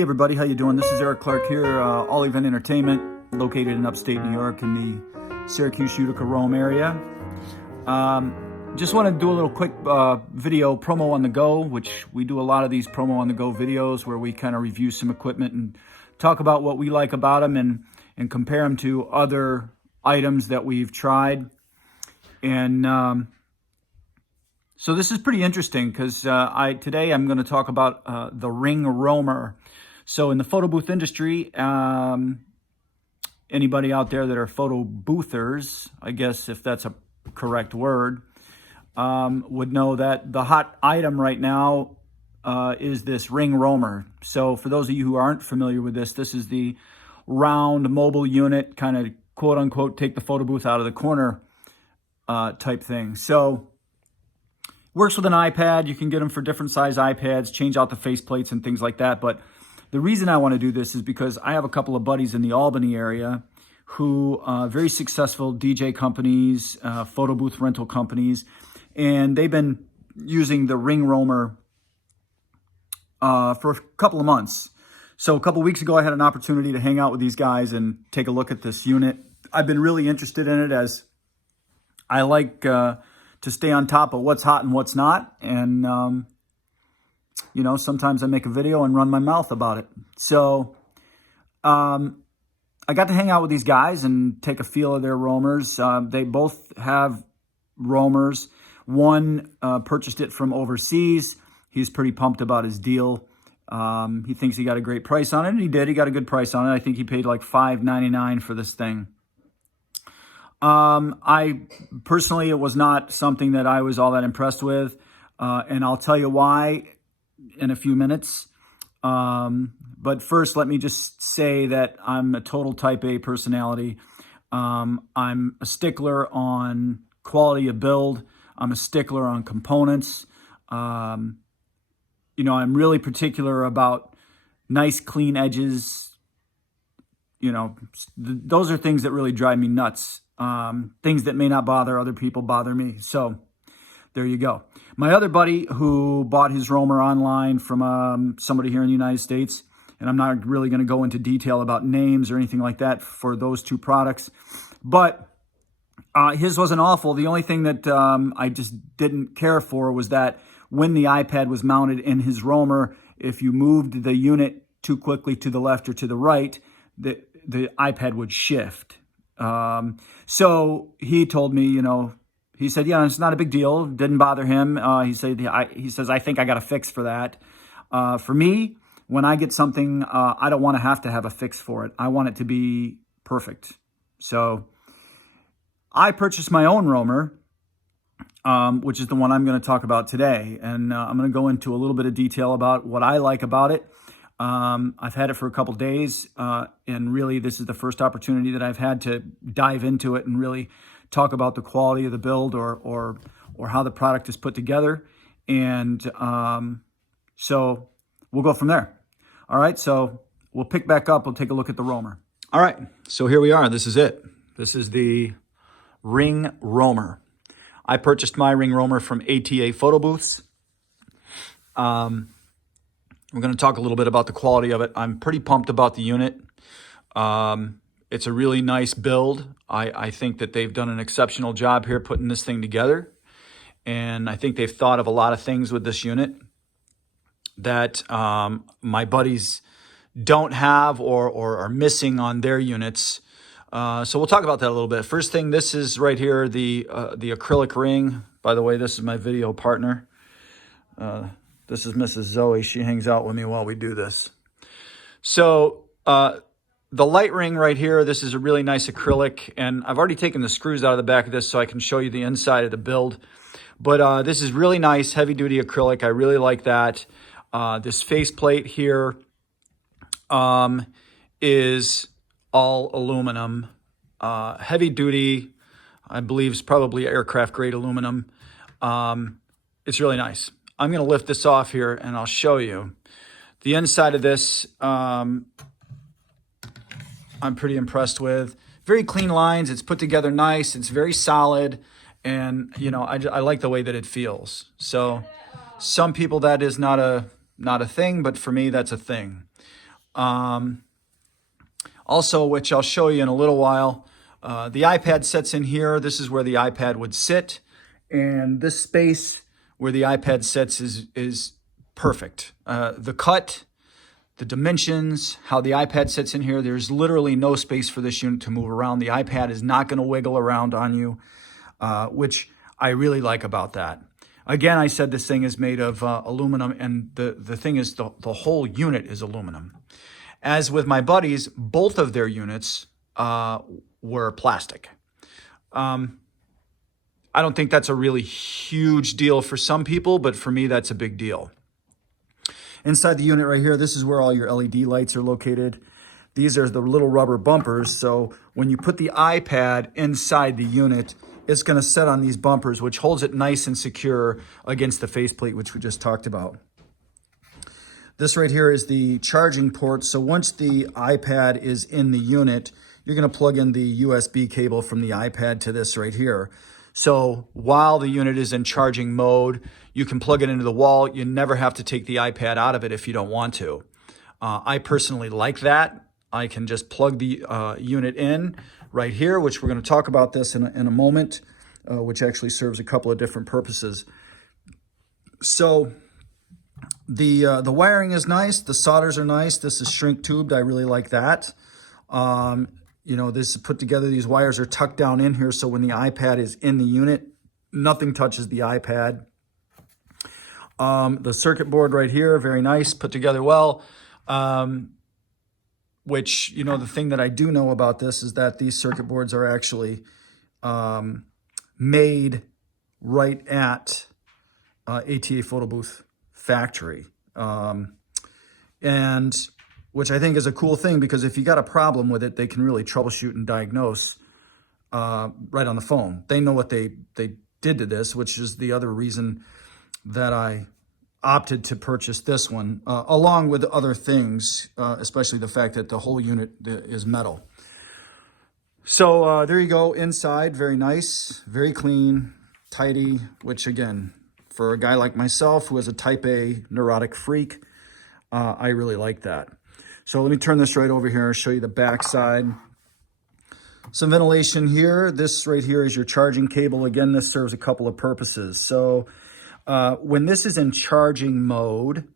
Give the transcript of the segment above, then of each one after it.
Hey everybody, how you doing? This is Eric Clark here, All Event Entertainment, located in upstate New York in the Syracuse, Utica, Rome area. Just want to do a little quick video promo on the go, which we do a lot of these promo on the go videos where we kind of review some equipment and talk about what we like about them and compare them to other items that we've tried. And so this is pretty interesting because today I'm going to talk about the Ring Roamer. So in the photo booth industry, anybody out there that are photo boothers, I guess if that's a correct word, would know that the hot item right now is this Ring Roamer. So for those of you who aren't familiar with this is the round mobile unit, kind of quote unquote, take the photo booth out of the corner type thing. So works with an iPad. You can get them for different size iPads, change out the faceplates and things like that. But the reason I want to do this is because I have a couple of buddies in the Albany area who very successful DJ companies, photo booth rental companies, and they've been using the Ring Roamer for a couple of months. So a couple of weeks ago, I had an opportunity to hang out with these guys and take a look at this unit. I've been really interested in it as I like to stay on top of what's hot and what's not. And, you know, sometimes I make a video and run my mouth about it. So I got to hang out with these guys and take a feel of their roamers. They both have roamers. One purchased it from overseas. He's pretty pumped about his deal. He thinks he got a great price on it, and he did. He got a good price on it. I think he paid like $5.99 for this thing. I personally, it was not something that I was all that impressed with, and I'll tell you why in a few minutes. But first, let me just say that I'm a total type A personality. I'm a stickler on quality of build. I'm a stickler on components. You know, I'm really particular about nice, clean edges. You know, those are things that really drive me nuts. Things that may not bother other people bother me. So there you go. My other buddy who bought his Roamer online from somebody here in the United States, and I'm not really going to go into detail about names or anything like that for those two products, but his wasn't awful. The only thing that I just didn't care for was that when the iPad was mounted in his Roamer, if you moved the unit too quickly to the left or to the right, the iPad would shift. So he told me, you know, he said, yeah, it's not a big deal. Didn't bother him. He says, I think I got a fix for that. For me, when I get something, I don't want to have a fix for it. I want it to be perfect. So I purchased my own Roamer, which is the one I'm going to talk about today. And I'm going to go into a little bit of detail about what I like about it. I've had it for a couple days, and really this is the first opportunity that I've had to dive into it and really talk about the quality of the build or how the product is put together. And so we'll go from there. All right, so we'll pick back up. We'll take a look at the Roamer. All right, so here we are. This is it. This is the Ring Roamer. I purchased my Ring Roamer from ATA Photo Booths. We're going to talk a little bit about the quality of it. I'm pretty pumped about the unit. It's a really nice build. I think that they've done an exceptional job here putting this thing together. And I think they've thought of a lot of things with this unit that my buddies don't have or are missing on their units. So we'll talk about that a little bit. First thing, this is right here, the acrylic ring. By the way, this is my video partner. This is Mrs. Zoe. She hangs out with me while we do this. So the light ring right here, this is a really nice acrylic. And I've already taken the screws out of the back of this so I can show you the inside of the build. But this is really nice, heavy-duty acrylic. I really like that. This faceplate here is all aluminum. Heavy-duty, I believe, is probably aircraft-grade aluminum. It's really nice. I'm going to lift this off here and I'll show you. The inside of this, I'm pretty impressed with. Very clean lines. It's put together nice. It's very solid. And, you know, I like the way that it feels. So some people that is not a thing, but for me, that's a thing. Also, which I'll show you in a little while, the iPad sits in here. This is where the iPad would sit. And this space where the iPad sits is perfect. The cut, the dimensions, how the iPad sits in here, there's literally no space for this unit to move around. The iPad is not going to wiggle around on you, which I really like about that. Again, I said this thing is made of aluminum, and the thing is the whole unit is aluminum. As with my buddies, both of their units were plastic. I don't think that's a really huge deal for some people, but for me, that's a big deal. Inside the unit right here, this is where all your LED lights are located. These are the little rubber bumpers. So when you put the iPad inside the unit, it's going to set on these bumpers, which holds it nice and secure against the faceplate, which we just talked about. This right here is the charging port. So once the iPad is in the unit, you're going to plug in the USB cable from the iPad to this right here. So while the unit is in charging mode, you can plug it into the wall. You never have to take the iPad out of it if you don't want to. I personally like that. I can just plug the unit in right here, which we're going to talk about this in a moment, which actually serves a couple of different purposes. So the wiring is nice. The solders are nice. This is shrink tubed. I really like that. You know, this is put together. These wires are tucked down in here, so when the iPad is in the unit, nothing touches the iPad. The circuit board right here, very nice, put together well. Which, you know, the thing that I do know about this is that these circuit boards are actually made right at ATA Photo Booth factory. And which I think is a cool thing, because if you got a problem with it, they can really troubleshoot and diagnose right on the phone. They know what they did to this, which is the other reason that I opted to purchase this one, along with other things, especially the fact that the whole unit is metal. So there you go, inside, very nice, very clean, tidy, which again, for a guy like myself who is a type A neurotic freak, I really like that. So let me turn this right over here and show you the back side. Some ventilation here. This right here is your charging cable. Again, this serves a couple of purposes. So when this is in charging mode,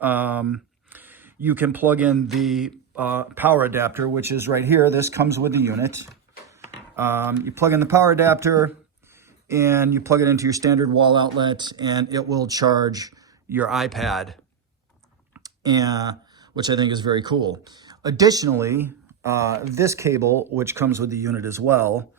you can plug in the power adapter, which is right here. This comes with the unit. You plug in the power adapter and you plug it into your standard wall outlet, and it will charge your iPad, and which I think is very cool. Additionally, this cable, which comes with the unit as well,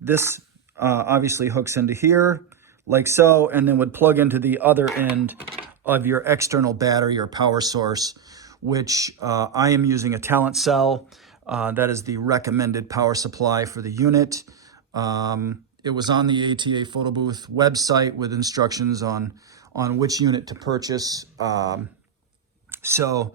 this obviously hooks into here like so, and then would plug into the other end of your external battery or power source, which I am using a Talent Cell. That is the recommended power supply for the unit. It was on the ATA Photo Booth website with instructions on which unit to purchase. So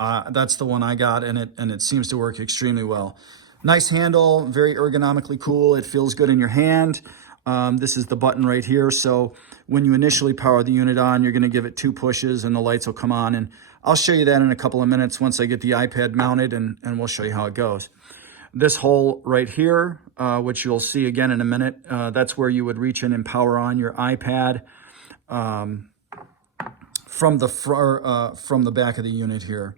that's the one I got, and it seems to work extremely well. Nice handle, very ergonomically cool. It feels good in your hand. This is the button right here. So when you initially power the unit on, you're going to give it 2 pushes and the lights will come on. And I'll show you that in a couple of minutes once I get the iPad mounted, and we'll show you how it goes. This hole right here, which you'll see again in a minute, that's where you would reach in and power on your iPad from the back of the unit here.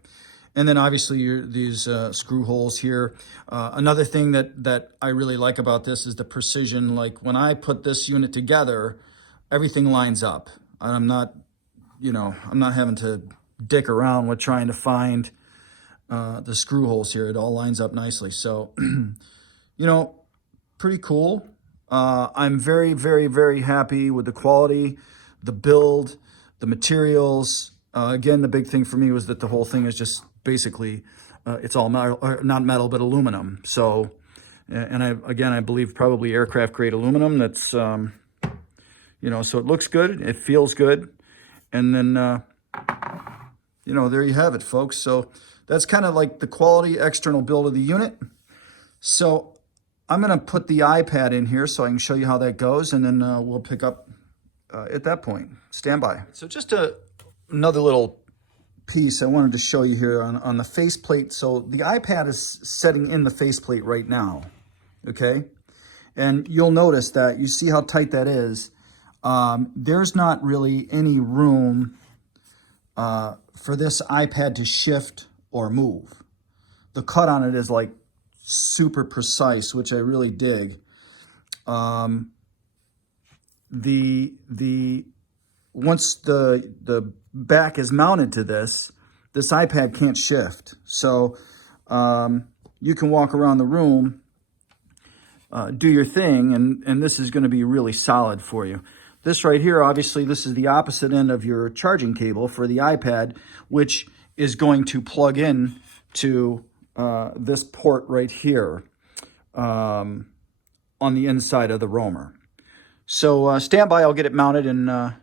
And then obviously these screw holes here. Another thing that I really like about this is the precision. Like when I put this unit together, everything lines up. I'm not having to dick around with trying to find the screw holes here. It all lines up nicely. So, pretty cool. I'm very, very, very happy with the quality, the build, the materials. Again, the big thing for me was that the whole thing is just basically, it's all metal, not metal, but aluminum. So, and I believe probably aircraft grade aluminum. That's, so it looks good. It feels good. And then, there you have it, folks. So that's kind of like the quality external build of the unit. So I'm going to put the iPad in here so I can show you how that goes, and then we'll pick up at that point. Stand by. So just to another little piece I wanted to show you here on the faceplate. So the iPad is setting in the faceplate right now, okay? And you'll notice that, you see how tight that is. There's not really any room for this iPad to shift or move. The cut on it is like super precise, which I really dig. Once the back is mounted to this iPad can't shift. So you can walk around the room, do your thing, and this is going to be really solid for you. This right here, obviously, this is the opposite end of your charging cable for the iPad, which is going to plug in to this port right here on the inside of the roamer. So stand by, I'll get it mounted and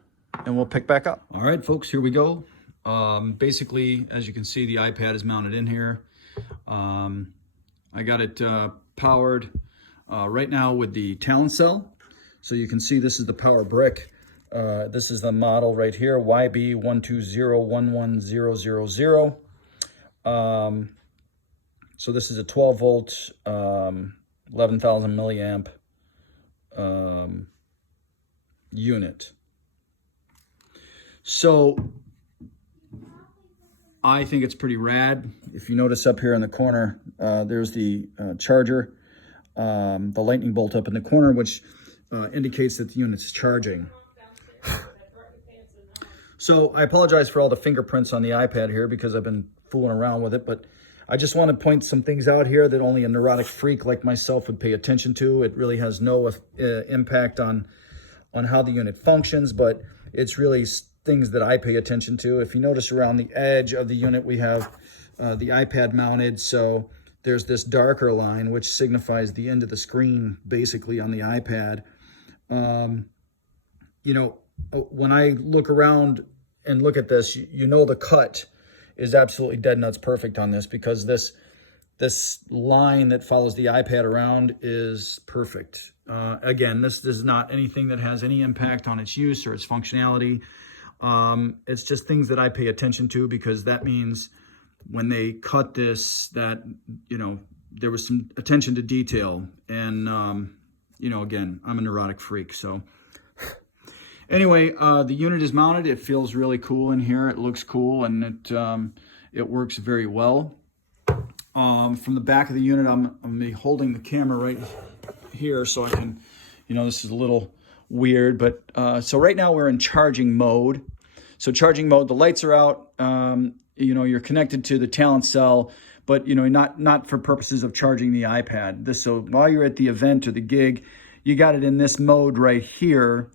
we'll pick back up. All right, folks, here we go. Basically, as you can see, the iPad is mounted in here. I got it powered right now with the Talon Cell. So you can see this is the power brick. This is the model right here, YB12011000. So this is a 12 volt, 11,000 milliamp unit. So I think it's pretty rad. If you notice up here in the corner, there's the charger, the lightning bolt up in the corner, which indicates that the unit's charging. So I apologize for all the fingerprints on the iPad here because I've been fooling around with it, but I just want to point some things out here that only a neurotic freak like myself would pay attention to. It really has no impact on how the unit functions, but it's really things that I pay attention to. If you notice around the edge of the unit, we have the iPad mounted. So there's this darker line, which signifies the end of the screen, basically, on the iPad. You know, when I look around and look at this, you know the cut is absolutely dead nuts perfect on this, because this line that follows the iPad around is perfect. Again, this is not anything that has any impact on its use or its functionality. It's just things that I pay attention to, because that means when they cut this, that, you know, there was some attention to detail. And, you know, again, I'm a neurotic freak. So anyway, the unit is mounted. It feels really cool in here. It looks cool, and it works very well. From the back of the unit, I'm going to be holding the camera right here so I can, you know, this is a little weird, but so right now we're in charging mode. So charging mode, the lights are out. You know, you're connected to the Talon Cell, but, you know, not for purposes of charging the iPad. So while you're at the event or the gig, you got it in this mode right here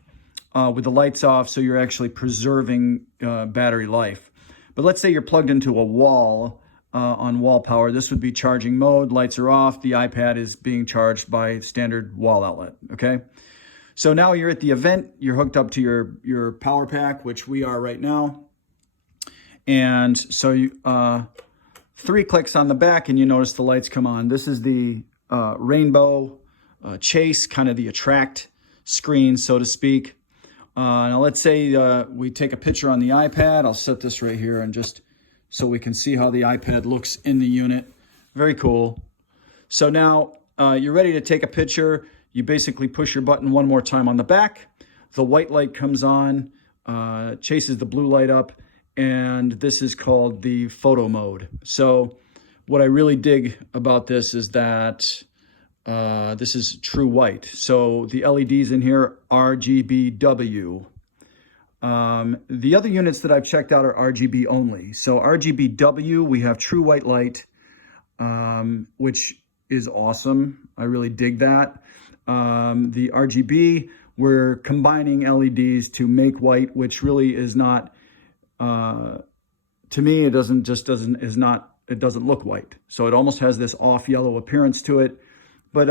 with the lights off, so you're actually preserving battery life. But let's say you're plugged into a wall on wall power. This would be charging mode. Lights are off. The iPad is being charged by standard wall outlet, okay? So now you're at the event. You're hooked up to your power pack, which we are right now. And so you, 3 clicks on the back and you notice the lights come on. This is the rainbow chase, kind of the attract screen, so to speak. Now let's say we take a picture on the iPad. I'll set this right here and just so we can see how the iPad looks in the unit. Very cool. So now you're ready to take a picture. You basically push your button one more time on the back. The white light comes on, chases the blue light up, and this is called the photo mode. So what I really dig about this is that this is true white. So the LEDs in here, RGBW. The other units that I've checked out are RGB only. So RGBW, we have true white light, which is awesome. I really dig that. The RGB, we're combining LEDs to make white, which really is not, to me, it doesn't look white. So it almost has this off yellow appearance to it. But,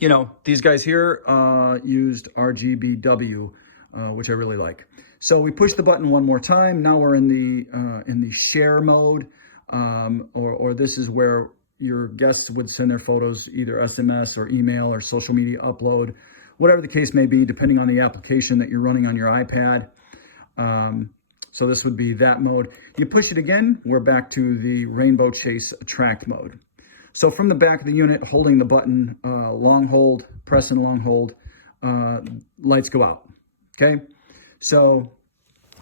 you know, these guys here used RGBW, which I really like. So we push the button one more time. Now we're in the share mode, or this is where your guests would send their photos, either SMS or email or social media upload, whatever the case may be, depending on the application that you're running on your iPad. So this would be that mode. You push it again, we're back to the Rainbow Chase Attract mode. So from the back of the unit, holding the button, long hold, press and long hold, lights go out, okay? So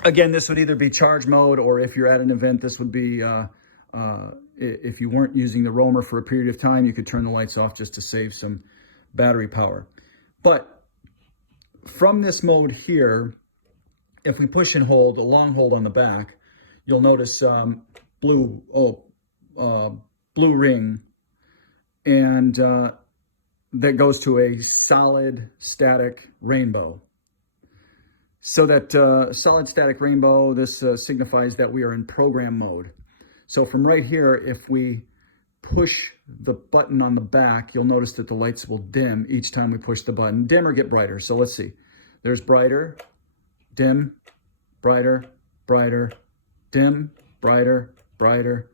again, this would either be charge mode, or if you're at an event, this would be, if you weren't using the roamer for a period of time, you could turn the lights off just to save some battery power. But from this mode here, if we push and hold, a long hold on the back, you'll notice blue ring, and that goes to a solid static rainbow. So that solid static rainbow, this signifies that we are in program mode. So from right here, if we push the button on the back, you'll notice that the lights will dim each time we push the button. Dim or get brighter. So let's see. There's brighter, dim, brighter, brighter, dim, brighter, brighter,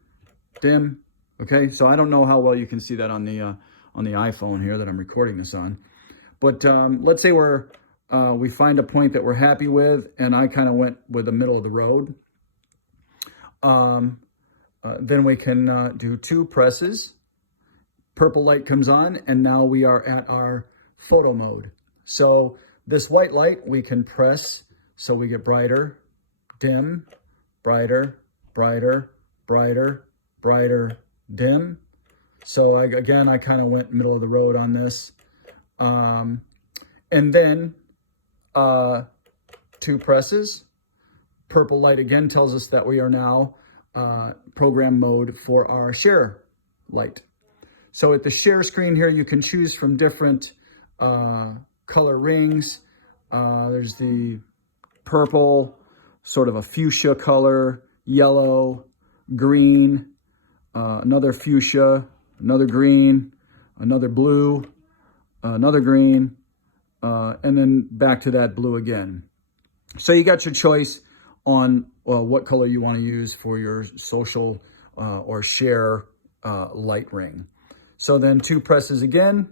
dim. Okay, so I don't know how well you can see that on the iPhone here that I'm recording this on. But let's say we find a point that we're happy with, and I kind of went with the middle of the road. Then we can do 2 presses. Purple light comes on, and now we are at our photo mode. So this white light we can press so we get brighter, dim, brighter, brighter, brighter, brighter, dim. So again, I kind of went middle of the road on this. And then 2 presses. Purple light again tells us that we are now program mode for our share light. So at the share screen here, you can choose from different color rings. There's the purple, sort of a fuchsia color, yellow, green, another fuchsia, another green, another blue, another green, and then back to that blue again. So you got your choice on what color you want to use for your social or share light ring. So then 2 presses again,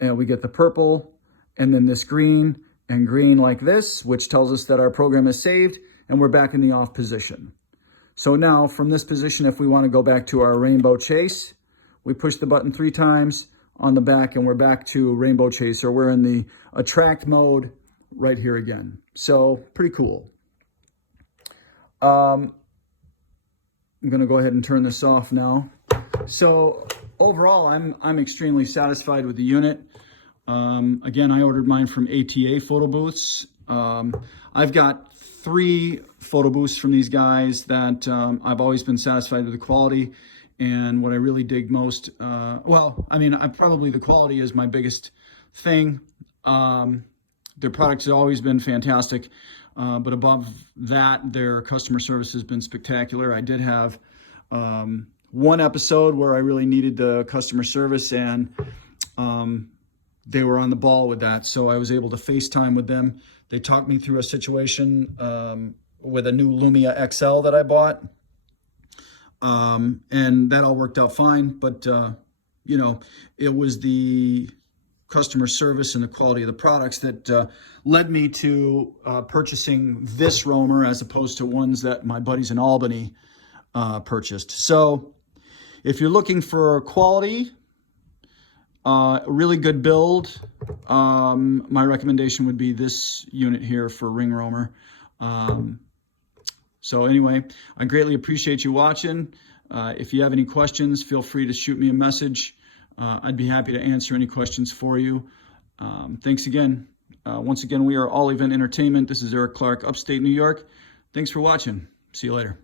and we get the purple, and then this green, and green like this, which tells us that our program is saved, and we're back in the off position. So now from this position, if we want to go back to our Rainbow Chase, we push the button 3 times on the back, and we're back to Rainbow Chase, or we're in the attract mode right here again. So pretty cool. I'm going to go ahead and turn this off now. So overall, I'm extremely satisfied with the unit. Again, I ordered mine from ATA Photo Booths. I've got 3 photo booths from these guys that I've always been satisfied with the quality. And what I really dig most, probably the quality is my biggest thing. Their products have always been fantastic. But above that, their customer service has been spectacular. I did have one episode where I really needed the customer service, and they were on the ball with that. So I was able to FaceTime with them. They talked me through a situation with a new Lumia XL that I bought. And that all worked out fine. But, it was the customer service and the quality of the products that led me to purchasing this roamer as opposed to ones that my buddies in Albany purchased. So if you're looking for quality, really good build, my recommendation would be this unit here for Ring Roamer. So anyway, I greatly appreciate you watching. If you have any questions, feel free to shoot me a message. I'd be happy to answer any questions for you. Thanks again. Once again, we are All Event Entertainment. This is Eric Clark, upstate New York. Thanks for watching. See you later.